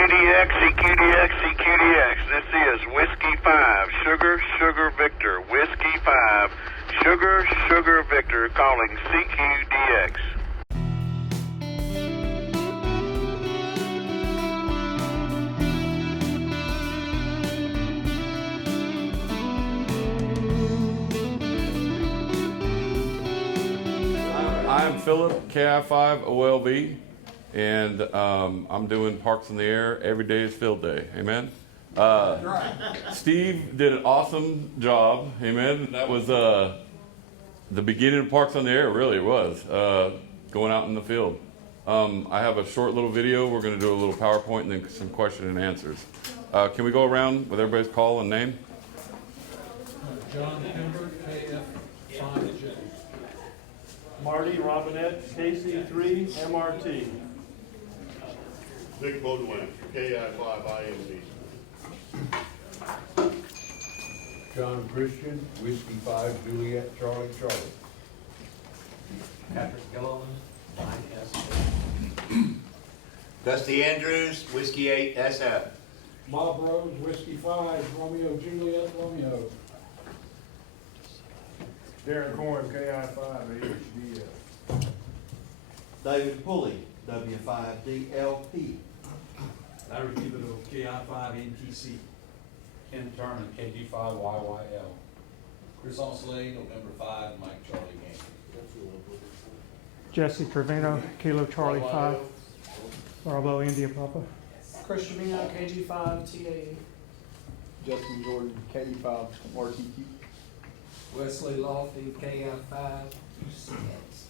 CQDX, CQDX, CQDX. This is Whiskey 5, Sugar, Sugar Victor. Whiskey 5, Sugar, Sugar Victor, calling CQDX. I'm Phillip, KI5OLV, and I'm doing Parks in the Air. Every day is field day. Amen. Steve did an awesome job. Amen. That was the beginning of Parks on the Air. Really, it was going out in the field. I have a short little video. We're going to do a little PowerPoint and then some question and answers. Can we go around with everybody's call and name? John Kimber, KF5J. Marty Robinette, KC3 MRT. Nick Baudouin, KI5INV. John Christian, Whiskey 5, Juliet, Charlie, Charlie. Patrick Gilliland, 9S. Dusty Andrews, Whiskey 8 SF. Bob Rose, Whiskey 5, Romeo, Juliet, Romeo. Darren Corn, KI5 HDF. David Pulley, W5DLP. Larry Thibodeau, KI5NTC. Ken Turner, KG5YYL. Chris Onsley, November 5, Mike Charlie Yankee. Jesse Trevino, Kilo Charlie 5, Bravo India Papa. Chris Trevino, KG5 TAE. Justin Jordan, KI5 RTQ. Wesley Lofty, KI5 UCX.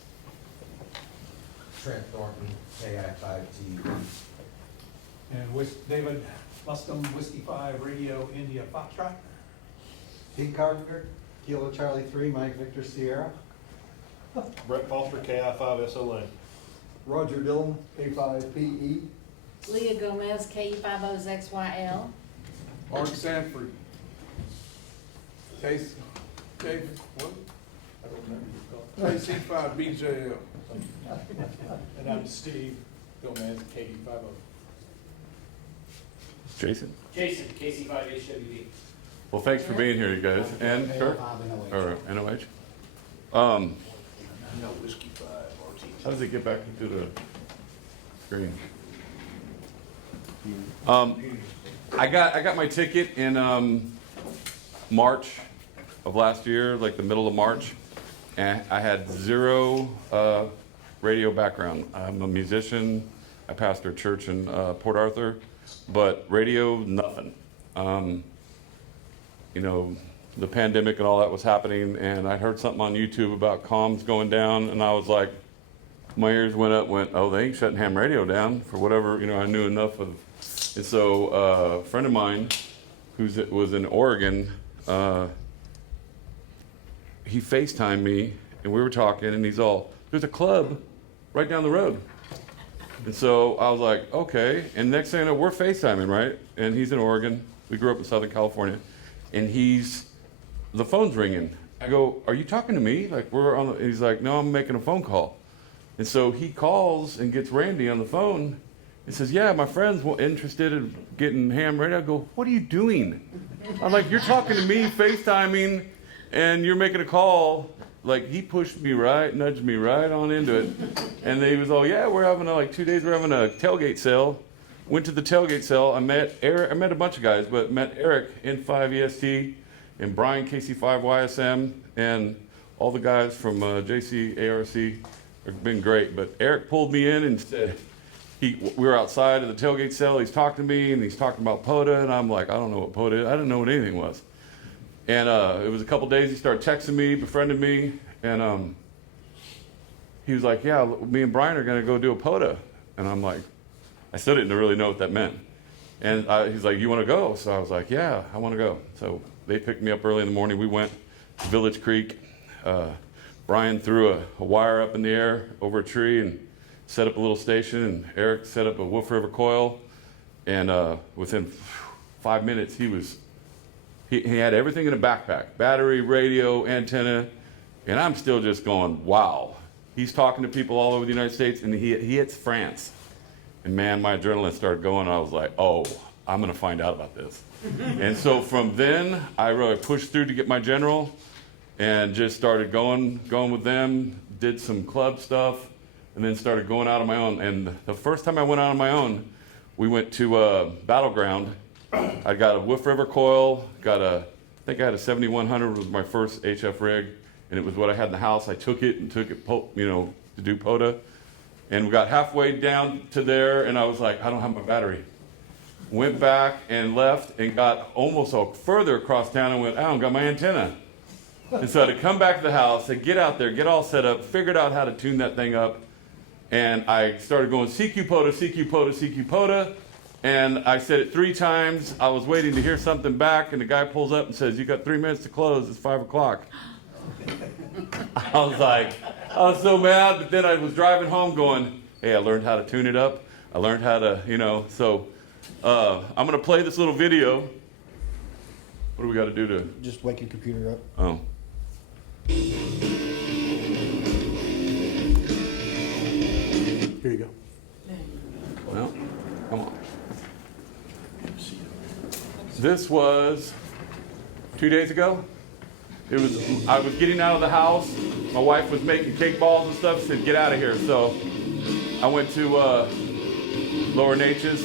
Trent Thornton, KI5TV. And David Luscombe, Whiskey 5, Radio, India, Foxtrot. Pete Carpenter, Kilo Charlie 3, Mike Victor Sierra. Brett Foster, KI5 SLA. Roger Dillon, K5PE. Leah Gomez, KE50XYL. Mark Sanford. Case, David, what? I don't remember. KC5 BJL. And I'm Steve Gomez, KD50. Jason. Jason, KC5HWD. Well, thanks for being here, you guys. And Kurt? Or NOH? No, Whiskey 5 RT. How does it get back into the screen? I got my ticket in March of last year, like the middle of March, and I had zero radio background. I'm a musician. I pastor a church in Port Arthur, but radio, nothing. You know, the pandemic and all that was happening, and I heard something on YouTube about comms going down, and I was like, my ears went up, oh, they ain't shutting ham radio down for whatever, you know, I knew enough of. And so a friend of mine was in Oregon, he FaceTimed me, and we were talking, and he's all, there's a club right down the road. And so I was like, okay. And next thing I know, we're FaceTiming, right? And he's in Oregon. We grew up in Southern California. And the phone's ringing. I go, are you talking to me? Like, and he's like, no, I'm making a phone call. And so he calls and gets Randy on the phone and says, yeah, my friend's interested in getting ham radio. I go, what are you doing? I'm like, you're talking to me, FaceTiming, and you're making a call. Like, he pushed me nudged me right on into it. And he was all, yeah, we're having 2 days, we're having a tailgate sale. Went to the tailgate sale. I met Eric. I met a bunch of guys, but met Eric, N5EST, and Brian, KC5YSM, and all the guys from JCARC have been great. But Eric pulled me in and said, we were outside of the tailgate sale. He's talking to me, and he's talking about POTA, and I'm like, I don't know what POTA is. I didn't know what anything was. And it was a couple days. He started texting me, befriended me, and he was like, yeah, me and Brian are going to go do a POTA. And I'm like, I still didn't really know what that meant. And he's like, you want to go? So I was like, yeah, I want to go. So they picked me up early in the morning. We went to Village Creek. Brian threw a wire up in the air over a tree and set up a little station. And Eric set up a Wolf River coil. And within 5 minutes, he had everything in a backpack, battery, radio, antenna. And I'm still just going, wow. He's talking to people all over the United States, and he hits France. And man, my adrenaline started going. I was like, oh, I'm going to find out about this. And so from then, I really pushed through to get my general and just started going with them, did some club stuff, and then started going out on my own. And the first time I went out on my own, we went to Battleground. I got a Wolf River coil, I think I had a 7100 was my first HF rig, and it was what I had in the house. I took it, to do POTA. And we got halfway down to there, and I was like, I don't have my battery. Went back and left and got almost further across town and went, I don't got my antenna. And so I had to come back to the house, and get out there, get all set up, figured out how to tune that thing up, and I started going CQ POTA, CQ POTA, CQ POTA, and I said it 3 times. I was waiting to hear something back, and the guy pulls up and says, you got 3 minutes to close, it's 5 o'clock. I was so mad, but then I was driving home going, hey, I learned how to tune it up. I learned how to, so I'm going to play this little video. What do we got to do to? Just wake your computer up. Oh. Here you go. Well, come on. This was 2 days ago. I was getting out of the house. My wife was making cake balls and stuff. She said, get out of here. So I went to Lower Natchez.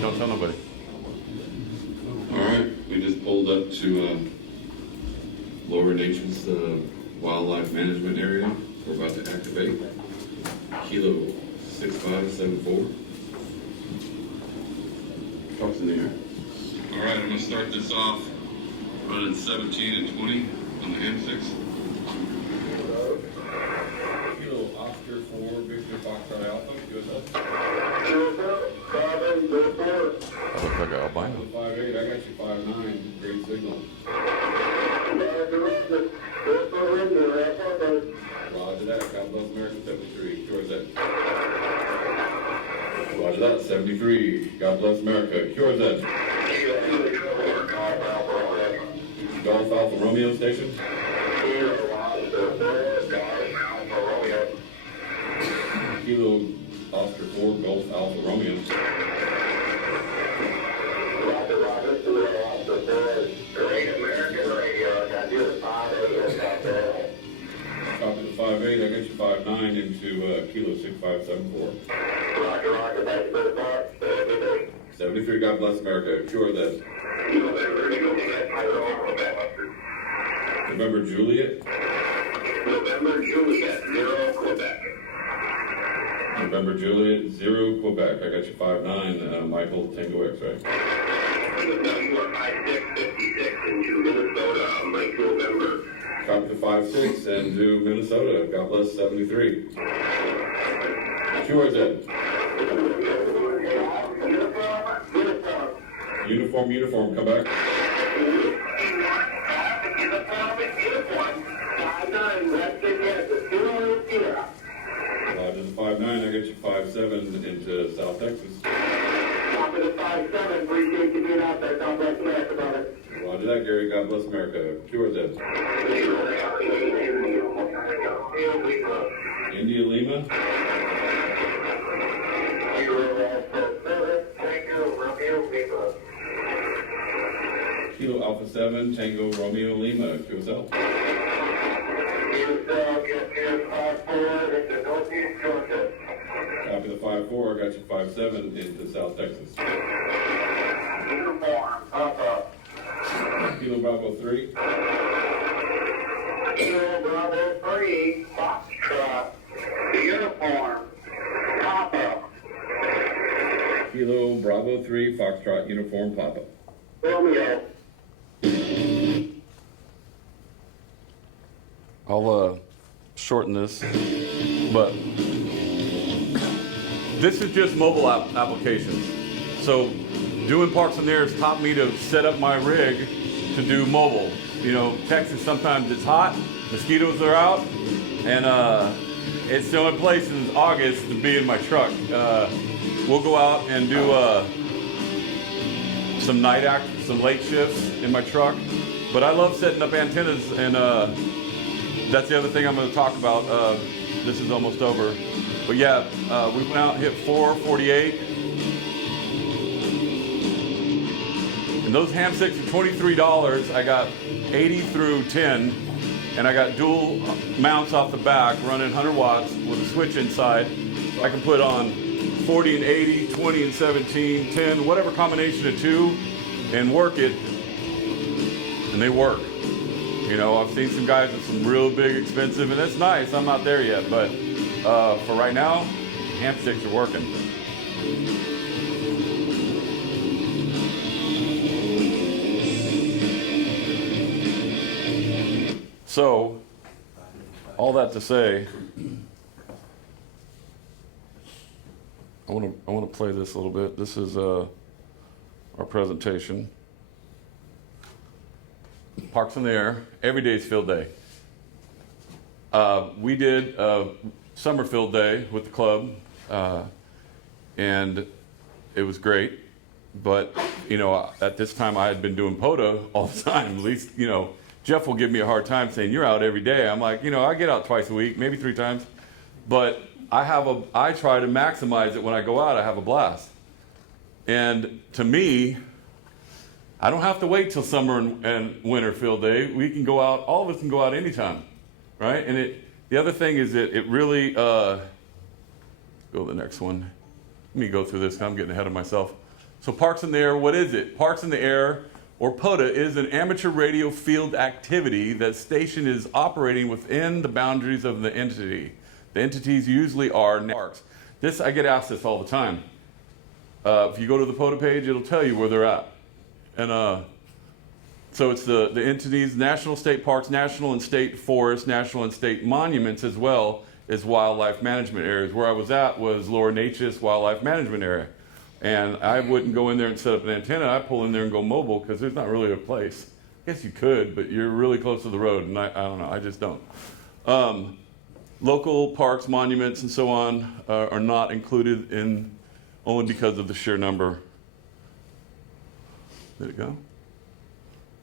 Don't tell nobody. All right, we just pulled up to Lower Natchez wildlife management area. We're about to activate Kilo 6574. Talks in the air. All right, I'm going to start this off running 17 and 20 on the Hamfest. Kilo Oscar 4, Victor Foxtrot Alpha, USA. Looks like an albino. 5'8", I got you 5'9", great signal. Roger that, God bless America 73, Cure that. Roger that, 73, God bless America, Cure that. Golf Alpha Romeo station. Kilo Oscar 4, Golf Alpha Romeo. Copy the 5'8", I got you 5'9" into Kilo 6574. Roger, 73, God bless America, Cure that. November Juliet. 0 Quebec. November Juliet, 0 Quebec. I got you 5'9", Michael Tango X-ray. Into Minnesota, Mike November. Copy the 5'6" and do Minnesota. God bless 73. QRZ. Uniform, come back. Roger the 5'9", I got you 5'7" into South Texas. Copy the 5'7", appreciate you being out there. God bless America, brother. Roger that, Gary. God bless America. QRZ. India Lima. Kilo Alpha 7, Tango Romeo Lima, QSL. Copy the 5'4", I got you 5'7" into South Texas. Kilo Bravo 3. Kilo Bravo 3, Foxtrot, uniform, Papa. Kilo Bravo 3, Foxtrot, uniform, Papa. Romeo. I'll shorten this, but this is just mobile applications. So doing Parks and Airs taught me to set up my rig to do mobile. You know, Texas, sometimes it's hot, mosquitoes are out, and it's the only place in August to be in my truck. We'll go out and do some some late shifts in my truck. But I love setting up antennas, and that's the other thing I'm going to talk about. This is almost over. But yeah, we went out and hit 448. And those ham sticks are $23. I got 80 through 10, and I got dual mounts off the back running 100 watts with a switch inside. I can put on 40 and 80, 20 and 17, 10, whatever combination of two, and work it, and they work. You know, I've seen some guys with some real big, expensive, and that's nice. I'm not there yet, but for right now, ham sticks are working. So, all that to say, I want to play this a little bit. This is our presentation. Parks in the Air. Every day is field day. We did a summer field day with the club, and it was great. But you know, at this time, I had been doing POTA all the time. At least, you know, Jeff will give me a hard time saying you're out every day. I'm like, you know, I get out twice a week, maybe 3 times, but I try to maximize it when I go out. I have a blast. And to me, I don't have to wait till summer and winter field day. We can go out, all of us can go out anytime, right? And the other thing is that it really, go to the next one. Let me go through this, I'm getting ahead of myself. So Parks in the Air, what is it? Parks in the Air, or POTA, is an amateur radio field activity that station is operating within the boundaries of the entity. The entities usually are parks. This, I get asked this all the time. If you go to the POTA page, it'll tell you where they're at. And so it's the entities, national state parks, national and state forests, national and state monuments, as well as wildlife management areas. Where I was at was Lower Natchez Wildlife Management Area. And I wouldn't go in there and set up an antenna. I pull in there and go mobile because there's not really a place. I guess you could, but you're really close to the road, and I don't know, I just don't. Local parks, monuments, and so on are not included in, only because of the sheer number. Did it go?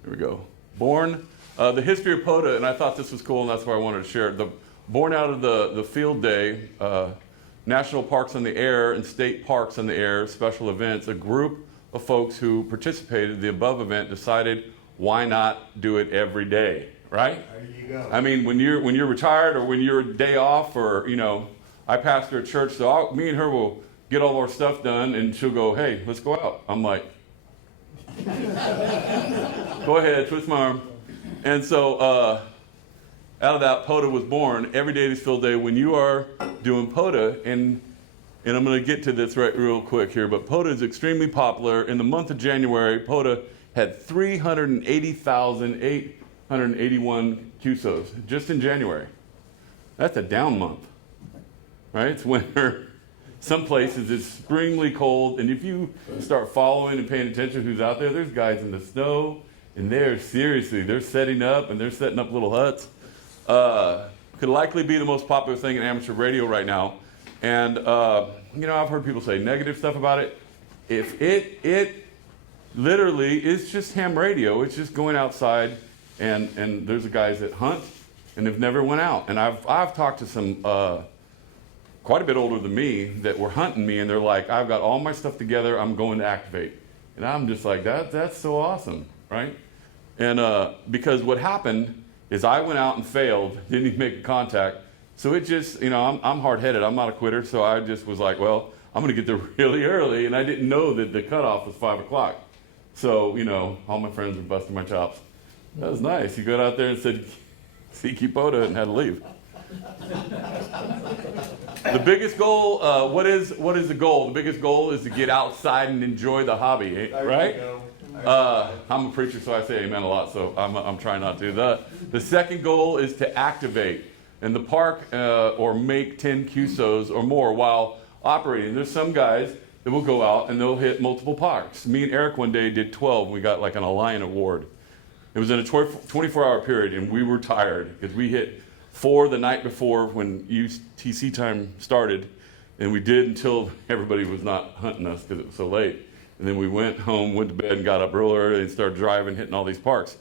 Here we go. Born, the history of POTA, and I thought this was cool, and that's why I wanted to share it. Born out of the field day, National Parks in the Air and State Parks in the Air special events, a group of folks who participated in the above event decided, why not do it every day, right? There you go. I mean, when you're retired or when you're a day off, or, you know, I pastor a church, so me and her will get all our stuff done, and she'll go, hey, let's go out. I'm like, go ahead, twist my arm. And so out of that, POTA was born. Every day is field day. When you are doing POTA, and I'm going to get to this real quick here, but POTA is extremely popular. In the month of January, POTA had 380,881 QSOs just in January. That's a down month, right? It's winter. Some places it's extremely cold, and if you start following and paying attention to who's out there, there's guys in the snow, and they're setting up, and they're setting up little huts. Could likely be the most popular thing in amateur radio right now. And, you know, I've heard people say negative stuff about it. If it literally is just ham radio, it's just going outside, and there's guys that hunt, and they've never went out. And I've talked to some quite a bit older than me that were hunting me, and they're like, I've got all my stuff together, I'm going to activate. And I'm just like, that's so awesome, right? And because what happened is I went out and failed, didn't even make a contact. So it just, you know, I'm hard-headed, I'm not a quitter, so I just was like, well, I'm gonna get there really early, and I didn't know that the cutoff was 5 o'clock. So, you know, all my friends were busting my chops. That was nice. You got out there and said, CQ POTA, and had to leave. The biggest goal, what is the goal? The biggest goal is to get outside and enjoy the hobby, right? I'm a preacher, so I say amen a lot, so I'm trying not to. The second goal is to activate in the park or make 10 QSOs or more while operating. There's some guys that will go out and they'll hit multiple parks. Me and Eric one day did 12. We got like an Alliant award. It was in a 24-hour period, and we were tired because we hit 4 the night before when UTC time started, and we did until everybody was not hunting us because it was so late. And then we went home, went to bed, and got up real early and started driving, hitting all these parks.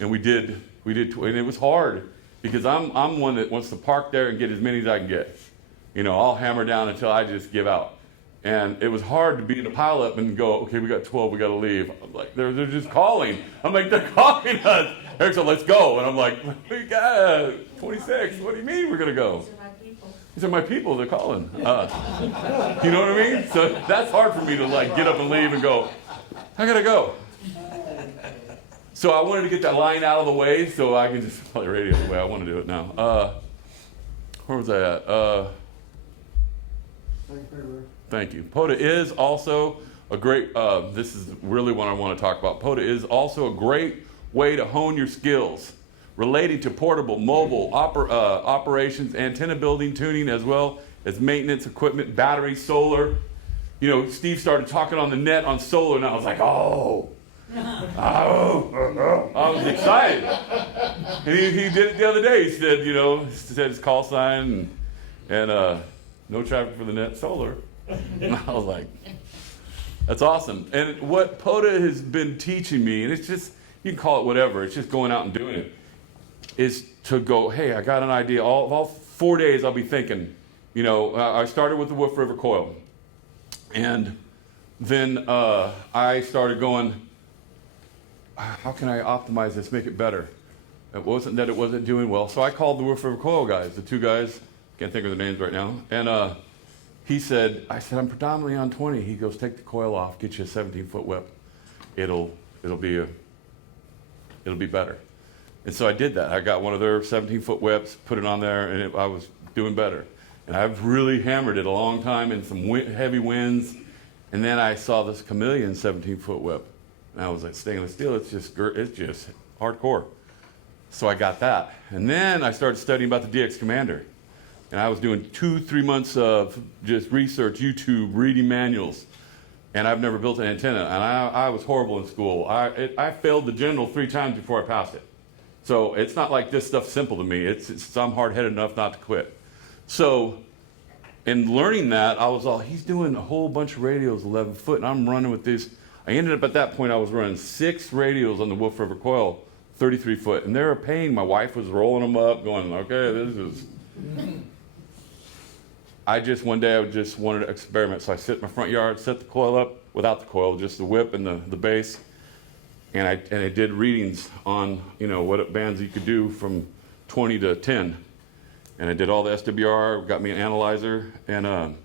And we did, and it was hard because I'm one that wants to park there and get as many as I can get. You know, I'll hammer down until I just give out. And it was hard to be in a pileup and go, okay, we got 12, we got to leave. I'm like, they're just calling. I'm like, they're calling us. Eric said, let's go. And I'm like, we got 26. What do you mean we're going to go? These are my people. They're calling. You know what I mean? So that's hard for me to like get up and leave and go, I got to go. So I wanted to get that line out of the way so I can just play radio the way I want to do it now. Where was I at? Thank you. POTA is also a great, this is really what I want to talk about. POTA is also a great way to hone your skills relating to portable, mobile operations, antenna building, tuning, as well as maintenance equipment, battery, solar. You know, Steve started talking on the net on solar, and I was like, oh. I was excited. And he did it the other day. He said, you know, he said his call sign and no traffic for the net solar. And I was like, that's awesome. And what POTA has been teaching me, and it's just, you can call it whatever, it's just going out and doing it, is to go, hey, I got an idea. All 4 days I'll be thinking, you know, I started with the Wolf River coil. And then I started going, how can I optimize this, make it better? It wasn't that it wasn't doing well. So I called the Wolf River coil guys, the two guys, can't think of their names right now. And I said, I'm predominantly on 20. He goes, take the coil off, get you a 17-foot whip. It'll be better. And so I did that. I got one of their 17-foot whips, put it on there, and I was doing better. And I've really hammered it a long time in some heavy winds. And then I saw this Chameleon 17-foot whip. And I was like, stainless steel, it's just hardcore. So I got that. And then I started studying about the DX Commander. And I was doing 2-3 months of just research, YouTube, reading manuals. And I've never built an antenna. And I was horrible in school. I failed the general 3 times before I passed it. So it's not like this stuff's simple to me. I'm hard-headed enough not to quit. So in learning that, I was all, he's doing a whole bunch of radios 11 foot, and I'm running with these. I ended up at that point, I was running 6 radios on the Wolf River coil, 33 foot. And they were paying. My wife was rolling them up, going, okay, this is... One day I just wanted to experiment. So I sit in my front yard, set the coil up without the coil, just the whip and the base. And I did readings on, you know, what bands you could do from 20 to 10. And I did all the SWR, got me an analyzer, and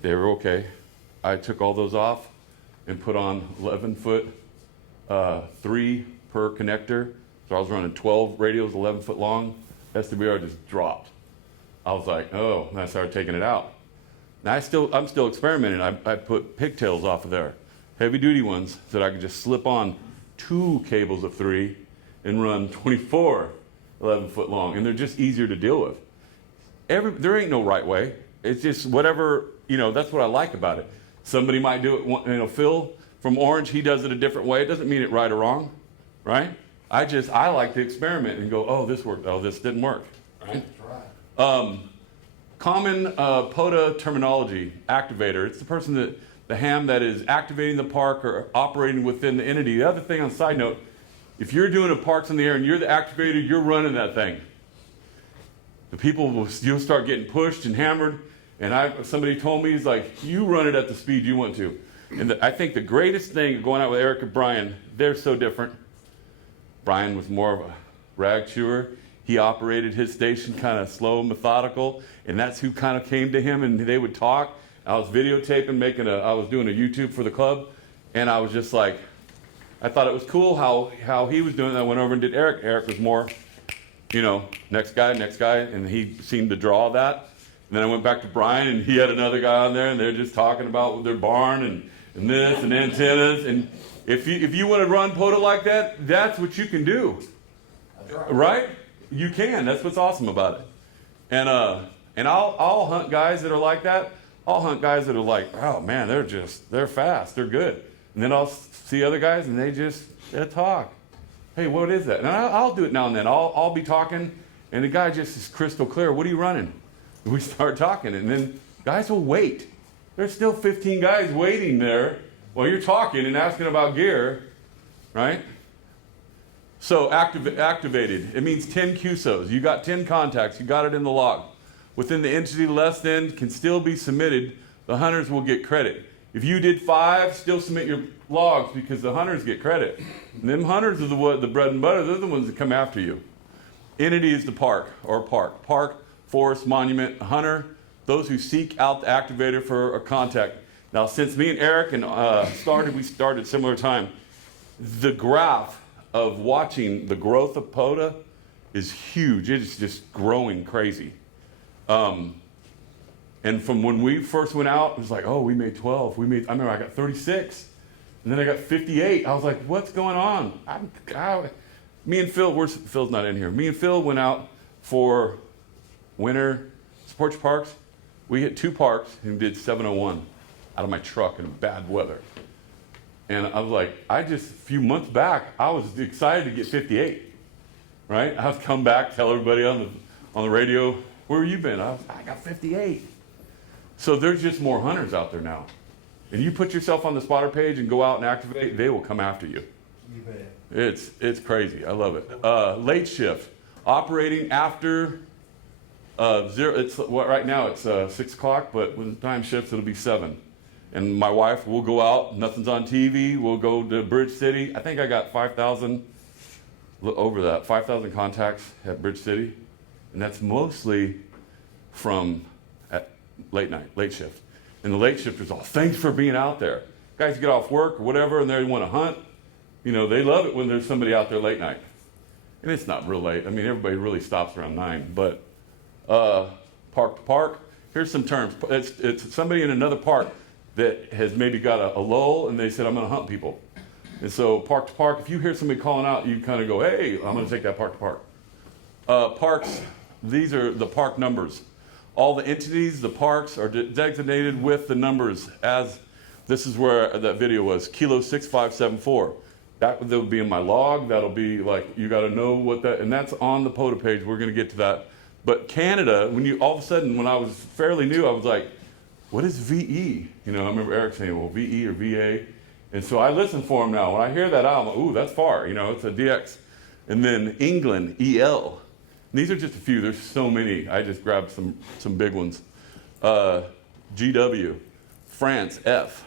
they were okay. I took all those off and put on 11 foot, 3 per connector. So I was running 12 radios, 11 foot long. SWR just dropped. I was like, oh, and I started taking it out. Now I'm still experimenting. I put pigtails off of there, heavy duty ones, so that I could just slip on 2 cables of 3 and run 24 11 foot long, and they're just easier to deal with. There ain't no right way. It's just whatever, you know, that's what I like about it. Somebody might do it, you know, Phil from Orange, he does it a different way. It doesn't mean it right or wrong, right? I like to experiment and go, oh, this worked, oh, this didn't work, right? Common POTA terminology, activator. It's the person the ham that is activating the park or operating within the entity. The other thing on side note, if you're doing a parks in the air and you're the activator, you're running that thing. The people you'll start getting pushed and hammered. And somebody told me, he's like, you run it at the speed you want to. And I think the greatest thing going out with Eric and Brian, they're so different. Brian was more of a rag chewer. He operated his station kind of slow, methodical, and that's who kind of came to him and they would talk. I was videotaping, I was doing a YouTube for the club, and I was just like, I thought it was cool how he was doing it. I went over and did Eric. Eric was more, you know, next guy, and he seemed to draw that. And then I went back to Brian, and he had another guy on there, and they're just talking about their barn and this and antennas. And if you want to run POTA like that, that's what you can do, right? You can. That's what's awesome about it. And I'll hunt guys that are like that. I'll hunt guys that are like, oh man, they're fast, they're good. And then I'll see other guys and they talk. Hey, what is that? And I'll do it now and then. I'll be talking, and the guy just is crystal clear. What are you running? And we start talking, and then guys will wait. There's still 15 guys waiting there Well, you're talking and asking about gear, right? So activated, it means 10 QSOs. You got 10 contacts, you got it in the log. Within the entity less than can still be submitted, the hunters will get credit. If you did 5, still submit your logs because the hunters get credit. And them hunters are the bread and butter, they're the ones that come after you. Entity is the park, or park. Park, forest, monument, hunter, those who seek out the activator for a contact. Now, since me and Eric we started similar time, the graph of watching the growth of POTA is huge. It is just growing crazy. And from when we first went out, it was like, oh, we made 12. I remember I got 36, and then I got 58. I was like, what's going on? Me and Phil, Phil's not in here. Me and Phil went out for winter sports parks. We hit 2 parks and did 701 out of my truck in bad weather. And I was like, a few months back, I was excited to get 58, right? I was come back, tell everybody on the radio, where have you been? I got 58. So there's just more hunters out there now. And you put yourself on the spotter page and go out and activate, they will come after you. You bet. It's crazy. I love it. Late shift, operating after right now it's 6 o'clock, but when the time shifts, it'll be 7. And my wife will go out. Nothing's on TV. We'll go to Bridge City. I think I got 5,000 contacts at Bridge City, and that's mostly from at late shift. And the late shifters all, thanks for being out there. Guys get off work or whatever, and they want to hunt. You know, they love it when there's somebody out there late night. And it's not real late. I mean, everybody really stops around 9. But park to park, here's some terms. It's somebody in another park that has maybe got a lull, and they said, I'm going to hunt people. And so park to park, if you hear somebody calling out, you kind of go, hey, I'm going to take that park to park. Parks, these are the park numbers. All the entities, the parks, are designated with the numbers, as this is where that video was, Kilo 6574. That will be in my log. That'll be like, you got to know what that, and that's on the POTA page. We're going to get to that. But Canada, all of a sudden, when I was fairly new, I was like, what is VE? You know, I remember Eric saying, well, VE or VA. And so I listen for him now. When I hear that out, I'm like, ooh, that's far. You know, it's a DX. And then England, EL. And these are just a few. There's so many. I just grabbed some big ones. GW, France, F,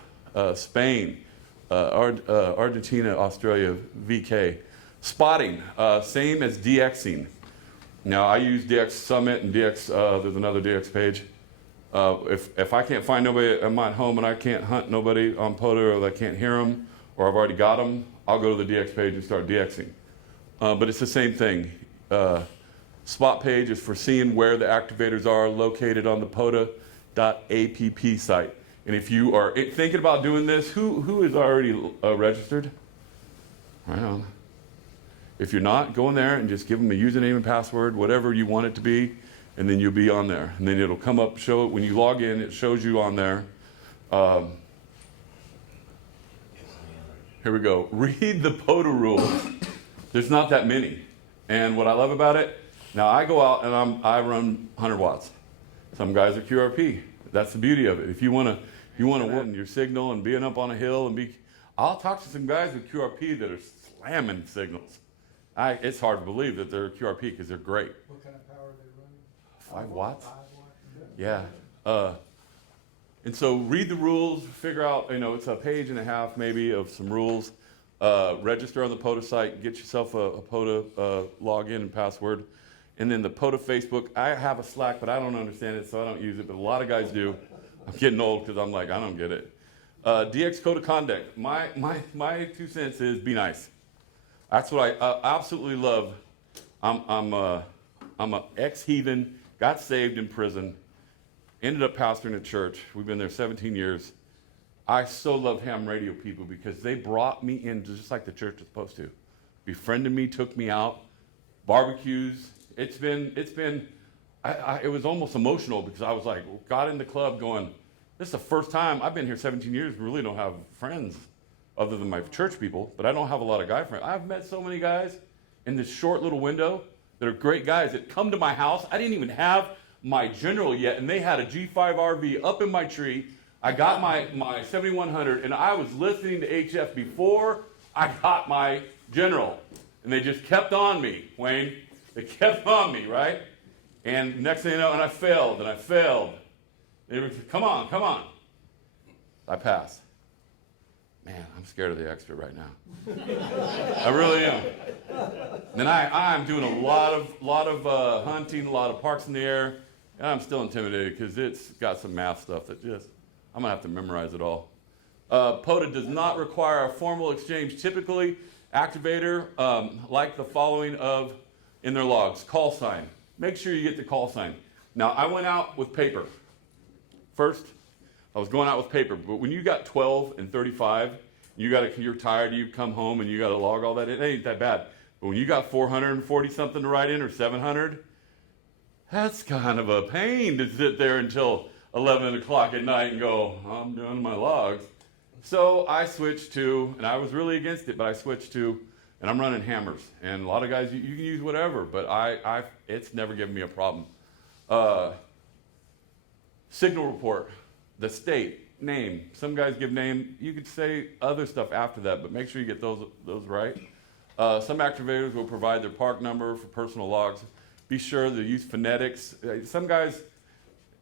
Spain, Argentina, Australia, VK. Spotting, same as DXing. Now, I use DX Summit and DX, there's another DX page. If I can't find nobody, I'm at home and I can't hunt nobody on POTA, or I can't hear them, or I've already got them, I'll go to the DX page and start DXing. But it's the same thing. Spot page is for seeing where the activators are located on the POTA.app site. And if you are thinking about doing this, who is already registered? Right on. If you're not, go in there and just give them a username and password, whatever you want it to be, and then you'll be on there. And then it'll come up, show it when you log in, it shows you on there. Here we go. Read the POTA rules. There's not that many. And what I love about it, now I go out and I run 100 watts. Some guys are QRP. That's the beauty of it. If you want to win your signal and being up on a hill and I'll talk to some guys with QRP that are slamming signals. It's hard to believe that they're QRP because they're great. What kind of power are they running? 5 watts? Yeah. And so read the rules, figure out, it's a page and a half maybe of some rules. Register on the POTA site, get yourself a POTA login and password. And then the POTA Facebook, I have a Slack, but I don't understand it, so I don't use it, but a lot of guys do. I'm getting old because I'm like, I don't get it. DX Code of Conduct. My 2 cents is be nice. That's what I absolutely love. I'm a ex-heathen, got saved in prison, ended up pastoring a church. We've been there 17 years. I so love ham radio people because they brought me in just like the church is supposed to. Befriended me, took me out, barbecues. It was almost emotional because I was like, got in the club going, this is the first time, I've been here 17 years, we really don't have friends other than my church people, but I don't have a lot of guy friends. I've met so many guys in this short little window that are great guys that come to my house. I didn't even have my general yet, and they had a G5 RV up in my tree I got my 7100, and I was listening to HF before I got my general. And they just kept on me, Wayne. They kept on me, right? And next thing you know, and I failed, and I failed. They were, come on, come on. I passed. Man, I'm scared of the extra right now. I really am. And I'm doing a lot of hunting, a lot of parks in the air, and I'm still intimidated because it's got some math stuff that just, I'm going to have to memorize it all. POTA does not require a formal exchange. Typically, activator, like the following in their logs, call sign. Make sure you get the call sign. Now, I went out with paper. First, I was going out with paper, but when you got 12 and 35, you're tired, you come home and you got to log all that in, it ain't that bad. But when you got 440 something to write in or 700, that's kind of a pain to sit there until 11 o'clock at night and go, I'm doing my logs. So I switched to, and I was really against it, but I switched to, and I'm running hammers. And a lot of guys, you can use whatever, but it's never given me a problem. Signal report, the state, name. Some guys give name. You could say other stuff after that, but make sure you get those right. Some activators will provide their park number for personal logs. Be sure to use phonetics. Some guys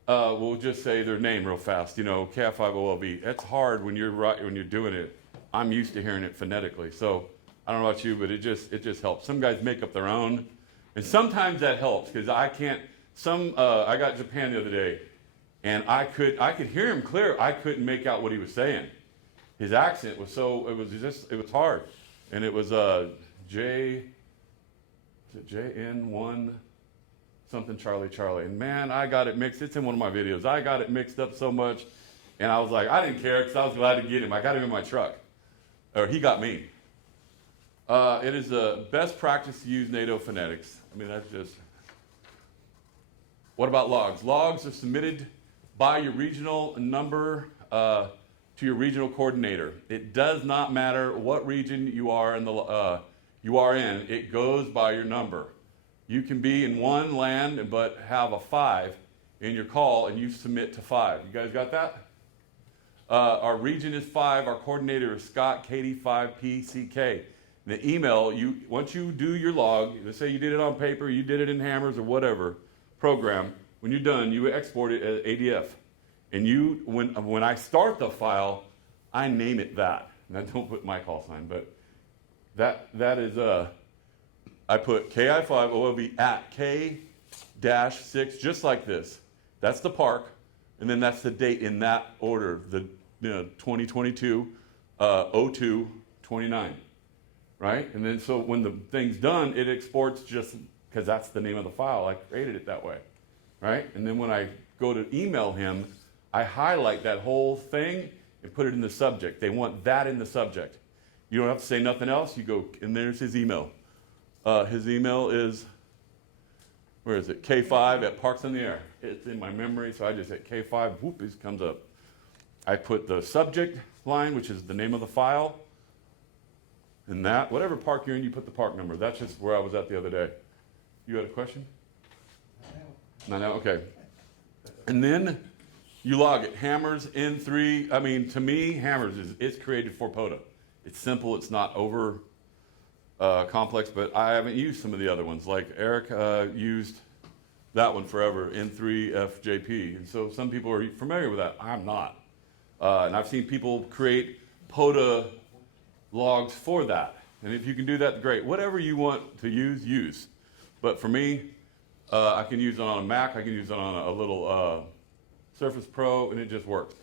will just say their name real fast. You know, KI5OLV. That's hard when you're doing it. I'm used to hearing it phonetically. So I don't know about you, but it just helps. Some guys make up their own, and sometimes that helps because I can't. I got Japan the other day. And I could hear him clear. I couldn't make out what he was saying. His accent was it was hard. And it was JN1 something Charlie. And man, I got it mixed. It's in one of my videos. I got it mixed up so much. And I was like, I didn't care because I was glad to get him. I got him in my truck. Or he got me. It is the best practice to use NATO phonetics. I mean, that's just. What about logs? Logs are submitted by your regional number to your regional coordinator. It does not matter what region you are in. It goes by your number. You can be in one land but have a 5 in your call, and you submit to 5. You guys got that? Our region is 5. Our coordinator is Scott, KD5PCK. The email, once you do your log, let's say you did it on paper, you did it in Hammers or whatever program. When you're done, you export it as ADF. And when I start the file, I name it that. And I don't put my call sign, but that is, I put KI5OLV at K-6, just like this. That's the park, and then that's the date in that order, 2022, 02-29, right? And then so when the thing's done, it exports just because that's the name of the file. I created it that way. Right? And then when I go to email him, I highlight that whole thing and put it in the subject. They want that in the subject. You don't have to say nothing else. You go, and there's his email. His email is, where is it? K5 at Parks in the Air. It's in my memory, so I just hit K5, whoop, it comes up. I put the subject line, which is the name of the file, and that, whatever park you're in, you put the park number. That's just where I was at the other day. You had a question? No, okay. And then you log it. Hammers N3. I mean, to me, Hammers it's created for POTA. It's simple. It's not over complex. But I haven't used some of the other ones. Like Eric used that one forever, N3FJP. And so some people are familiar with that. I'm not. And I've seen people create POTA logs for that. And if you can do that, great. Whatever you want to use. But for me, I can use it on a Mac, I can use it on a little Surface Pro, and it just works.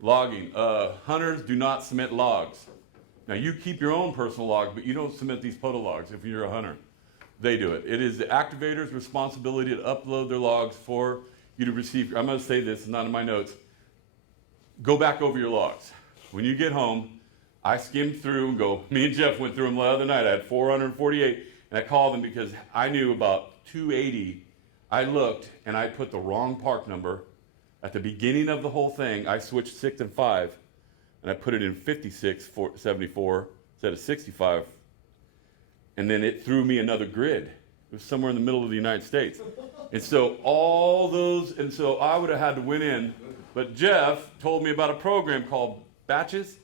Logging. Hunters do not submit logs. Now, you keep your own personal log, but you don't submit these POTA logs if you're a hunter. They do it. It is the activator's responsibility to upload their logs for you to receive. I'm going to say this, it's not in my notes. Go back over your logs. When you get home, I skimmed through and go, me and Jeff went through them the other night. I had 448, and I called them because I knew about 280, I looked and I put the wrong park number. At the beginning of the whole thing, I switched 6 and 5, and I put it in 5674 instead of 65. And then it threw me another grid. It was somewhere in the middle of the United States. And so all those, and so I would have had to went in But Jeff told me about a program called Batches.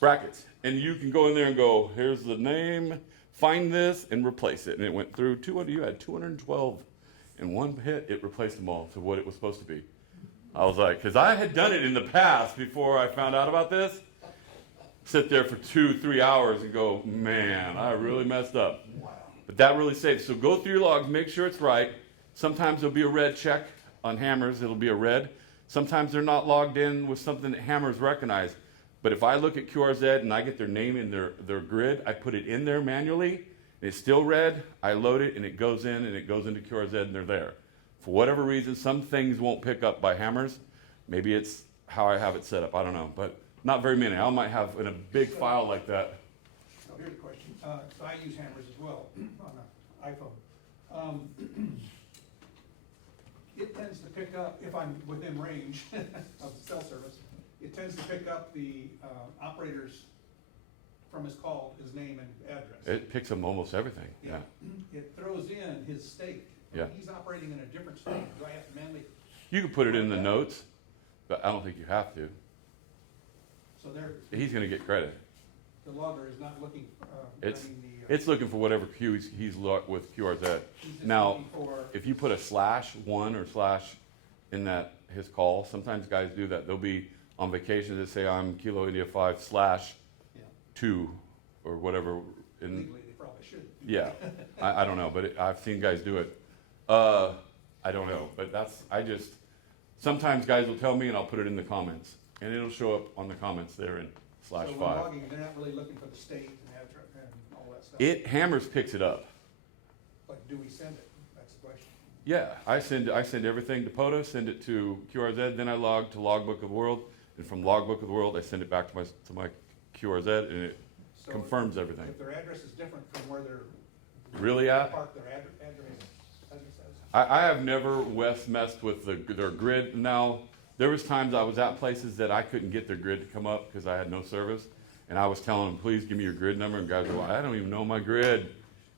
Brackets. And you can go in there and go, here's the name, find this, and replace it. And it went through 200, you had 212 in one hit, it replaced them all to what it was supposed to be. I was like, because I had done it in the past before I found out about this. Sit there for 2-3 hours and go, man, I really messed up. But that really saves. So go through your logs, make sure it's right. Sometimes there'll be a red check on hammers, it'll be a red. Sometimes they're not logged in with something that hammers recognize. But if I look at QRZ and I get their name in their grid, I put it in there manually, and it's still red, I load it, and it goes in, and it goes into QRZ, and they're there. For whatever reason, some things won't pick up by hammers. Maybe it's how I have it set up, I don't know, but not very many. I might have in a big file like that. So here's a question. So I use hammers as well on an iPhone. It tends to pick up, if I'm within range of the cell service, it tends to pick up the operator's, from his call, his name and address. It picks up almost everything, yeah. It throws in his state. Yeah. He's operating in a different state. Do I have to manually? You can put it in the notes, but I don't think you have to. So there, He's going to get credit. the logger is not looking, It's looking for whatever queue he's with QRZ. Now, if you put a /1 or slash in that his call, sometimes guys do that. They'll be on vacation. They say I'm Kilo India 5 /2 or whatever. legally, they probably should. Yeah, I don't know, but I've seen guys do it. I don't know, but sometimes guys will tell me and I'll put it in the comments. And it'll show up on the comments there in /5. So when logging, they're not really looking for the state and address and all that stuff. Hammers picks it up. But do we send it? That's the question. Yeah, I send everything to POTA, send it to QRZ, then I log to Logbook of the World, and from Logbook of the World, I send it back to my QRZ, and it confirms everything. If their address is different from where they're Really at? park their address. I have never messed with their grid. Now, there was times I was at places that I couldn't get their grid to come up because I had no service, and I was telling them, please give me your grid number, and guys go, I don't even know my grid.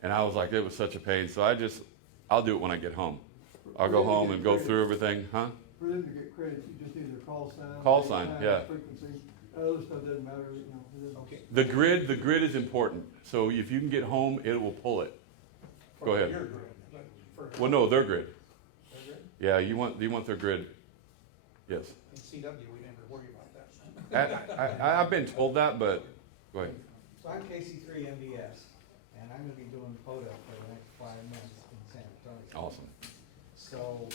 And I was like, it was such a pain, so I'll do it when I get home. I'll go home and go through everything, huh? For them to get credit, you just need their call sign. Call sign, yeah. Frequency, other stuff doesn't matter, you know. Okay. The grid is important. So if you can get home, it will pull it. Go ahead. Your grid, but for Well, no, their grid. their grid? Yeah, you want their grid. Yes. In CW, we never worry about that. I've been told that, but go ahead. So I'm KC3 MVS, and I'm gonna be doing POTA for the next 5 months in San Antonio. Awesome. So,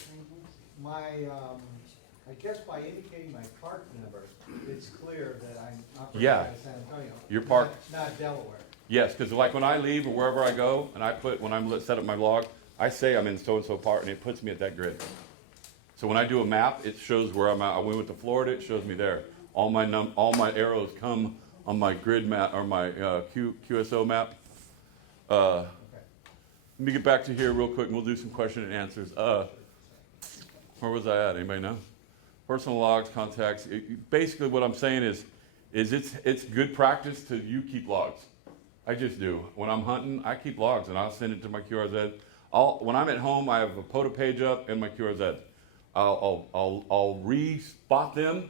I guess by indicating my park number, it's clear that I'm operating out of San Antonio. Your park. Not Delaware. Yes, because like when I leave or wherever I go, and when I'm set up my log, I say I'm in so-and-so part, and it puts me at that grid. So when I do a map, it shows where I'm at. I went to Florida, it shows me there. All my arrows come on my grid map or my QSO map. Let me get back to here real quick, and we'll do some question and answers. Where was I at? Anybody know? Personal logs, contacts. Basically, what I'm saying is it's good practice to keep logs. I just do. When I'm hunting, I keep logs, and I'll send it to my QRZ. When I'm at home, I have a POTA page up and my QRZ. I'll re-spot them,